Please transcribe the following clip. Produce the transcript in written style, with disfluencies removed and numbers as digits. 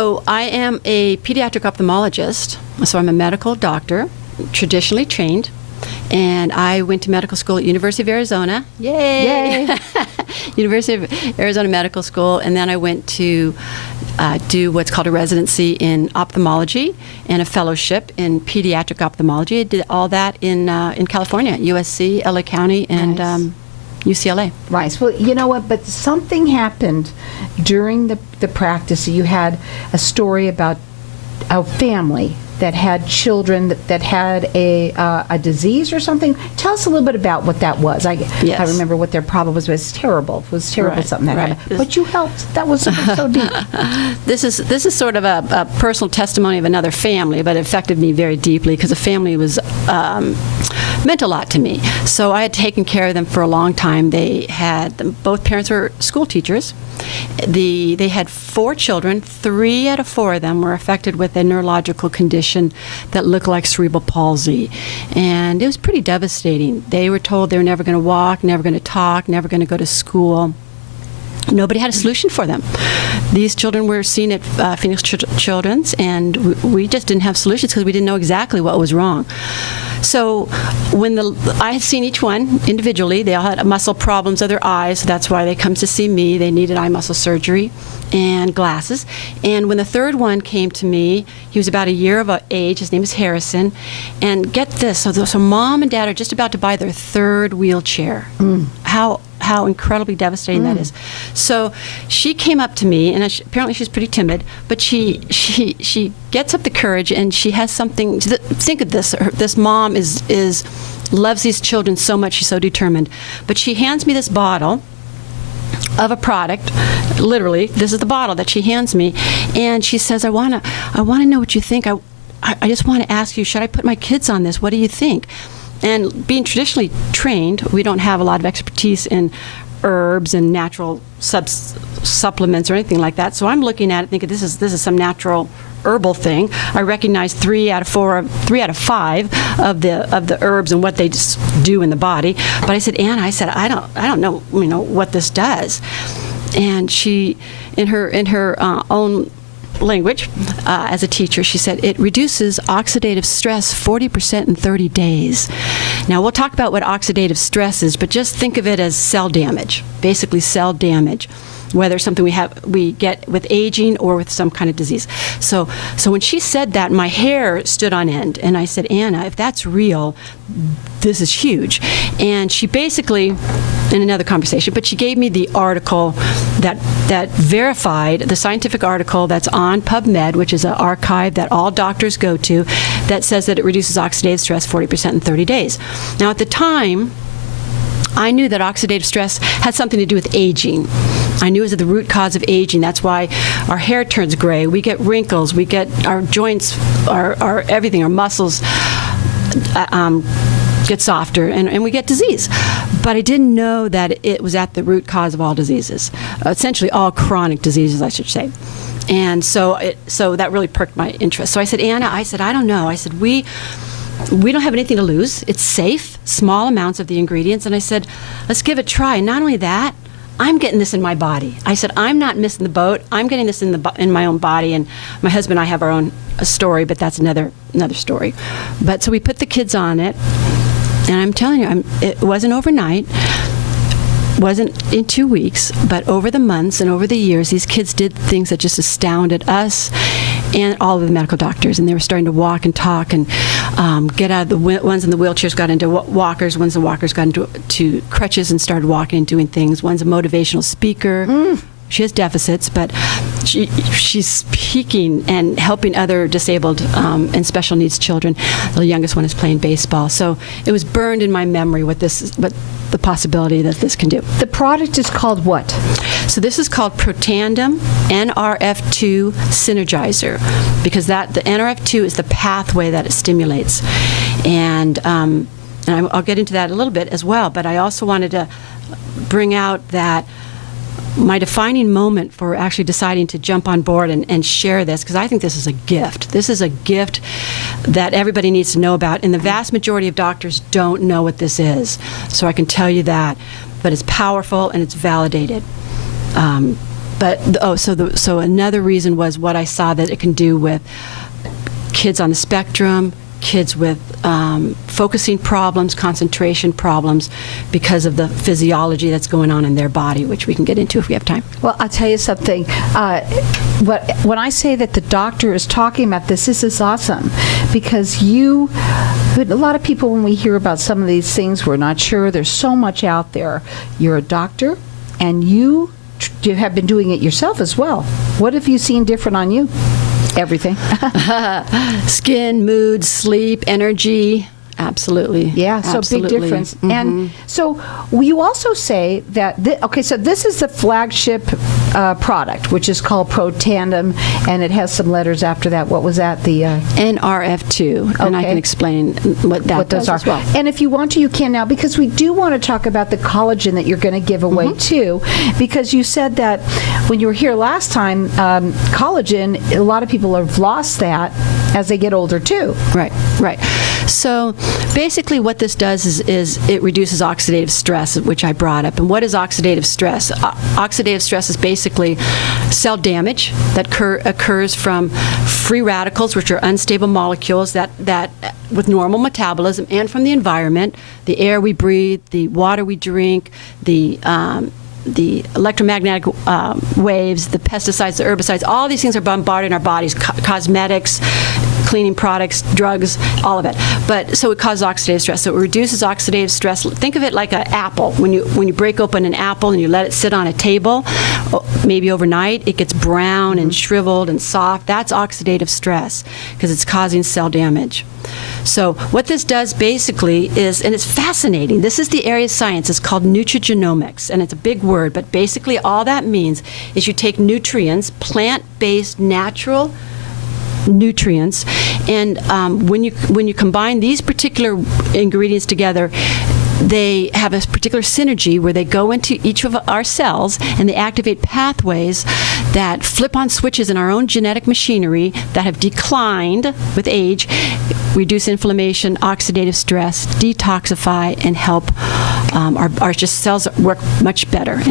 So I am a pediatric ophthalmologist, so I'm a medical doctor, traditionally trained, and I went to medical school at University of Arizona. Yay! University of Arizona Medical School, and then I went to do what's called a residency in ophthalmology and a fellowship in pediatric ophthalmology. I did all that in California, USC, LA County, and Nice. UCLA. Right. Well, you know what? But something happened during the practice. You had a story about a family that had children that had a disease or something. Tell us a little bit about what that was. I remember what their problem was. But it's terrible. It was terrible, Right, something that right. happened. But you helped. That was so deep. This is sort of a personal testimony of another family, but it affected me very deeply because the family was meant a lot to me. So I had taken care of them for a long time. They had both parents were school teachers. They had 4 children. 3 out of 4 of them were affected with a neurological condition that looked like cerebral palsy, and it was pretty devastating. They were told they were never going to walk, never going to talk, never going to go to school. Nobody had a solution for them. These children were seen at Phoenix Children's, and we just didn't have solutions because we didn't know exactly what was wrong. So when I had seen each one individually, they all had muscle problems of their eyes, so that's why they come to see me. They needed eye muscle surgery and glasses. And when the third one came to me, he was about a year of age. His name is Harrison. And get this, so mom and dad are just about to buy their 3rd wheelchair. How incredibly devastating that is. So she came up to me, and apparently she's pretty timid, but she gets up the courage, and she has something. Think of this: this mom loves these children so much. She's so determined. But she hands me this bottle of a product. Literally, this is the bottle that she hands me, and she says, "I wanna know what you think. I just want to ask you, should I put my kids on this? What do you think?" And being traditionally trained, we don't have a lot of expertise in herbs and natural supplements or anything like that. So I'm looking at it thinking this is some natural herbal thing. I recognize 3 out of 5 of the herbs and what they just do in the body. But I said, Anna, I don't know, what this does. And she, in her own language, as a teacher, she said it reduces oxidative stress 40% in 30 days. Now we'll talk about what oxidative stress is, but just think of it as cell damage, basically cell damage, whether something we get with aging or with some kind of disease. So when she said that, my hair stood on end, and I said, Anna, if that's real, this is huge. And she basically, in another conversation, but she gave me the article that verified, the scientific article that's on PubMed, which is an archive that all doctors go to, that says that it reduces oxidative stress 40% in 30 days. Now at the time, I knew that oxidative stress had something to do with aging. I knew it was the root cause of aging. That's why our hair turns gray, we get wrinkles, we get our joints, our everything, our muscles get softer, and we get disease. But I didn't know that it was at the root cause of all diseases, essentially all chronic diseases, I should say. And so that really perked my interest. So I said, Anna, I don't know. I said, we don't have anything to lose. It's safe, small amounts of the ingredients. And I said, let's give it a try. And not only that, I'm getting this in my body. I said, I'm not missing the boat. I'm getting this in my own body. And my husband and I have our own story, but that's another story. But so we put the kids on it. And I'm telling you, it wasn't overnight. Wasn't in 2 weeks, but over the months and over the years, these kids did things that just astounded us and all of the medical doctors. And they were starting to walk and talk and get out of the ones in the wheelchairs got into walkers. Ones in the walkers got into crutches and started walking and doing things. One's a motivational speaker. She has deficits, but she's speaking and helping other disabled and special needs children. The youngest one is playing baseball. So it was burned in my memory what the possibility that this can do. The product is called what? So this is called Protandim NRF2 Synergizer, because the NRF2 is the pathway that it stimulates. And I'll get into that a little bit as well, but I also wanted to bring out that my defining moment for actually deciding to jump on board and share this, because I think this is a gift. This is a gift that everybody needs to know about, and the vast majority of doctors don't know what this is. So I can tell you that, but it's powerful and it's validated. So another reason was what I saw that it can do with kids on the spectrum, kids with focusing problems, concentration problems, because of the physiology that's going on in their body, which we can get into if we have time. Well, I'll tell you something. When I say that the doctor is talking about this is awesome, because a lot of people, when we hear about some of these things, we're not sure. There's so much out there. You're a doctor, and you have been doing it yourself as well. What have you seen different on you? Everything. Skin, mood, sleep, energy. Absolutely. Yeah, so Absolutely. big difference. And so you also say that, so this is the flagship product, which is called Pro Tandem, and it has some letters after that. What was that? The NRF2, and I can explain what that those does are. as well. And if you want to, you can now, because we do want to talk about the collagen that you're going to give away too, because you said that when you were here last time, collagen, a lot of people have lost that as they get older too. Right. So basically what this does is it reduces oxidative stress, which I brought up. And what is oxidative stress? Oxidative stress is basically cell damage that occurs from free radicals, which are unstable molecules that with normal metabolism, and from the environment, the air we breathe, the water we drink, the electromagnetic waves, the pesticides, the herbicides, all these things are bombarded in our bodies, cosmetics, cleaning products, drugs, all of it. But so it causes oxidative stress. So it reduces oxidative stress. Think of it like an apple. When you break open an apple and you let it sit on a table, maybe overnight, it gets brown and shriveled and soft. That's oxidative stress because it's causing cell damage. So what this does basically is, and it's fascinating, this is the area of science, it's called nutrigenomics, and it's a big word, but basically all that means is you take nutrients, plant-based, natural nutrients, and when you combine these particular ingredients together, they have a particular synergy where they go into each of our cells and they activate pathways that flip on switches in our own genetic machinery that have declined with age, reduce inflammation, oxidative stress, detoxify, and help our just cells work much better and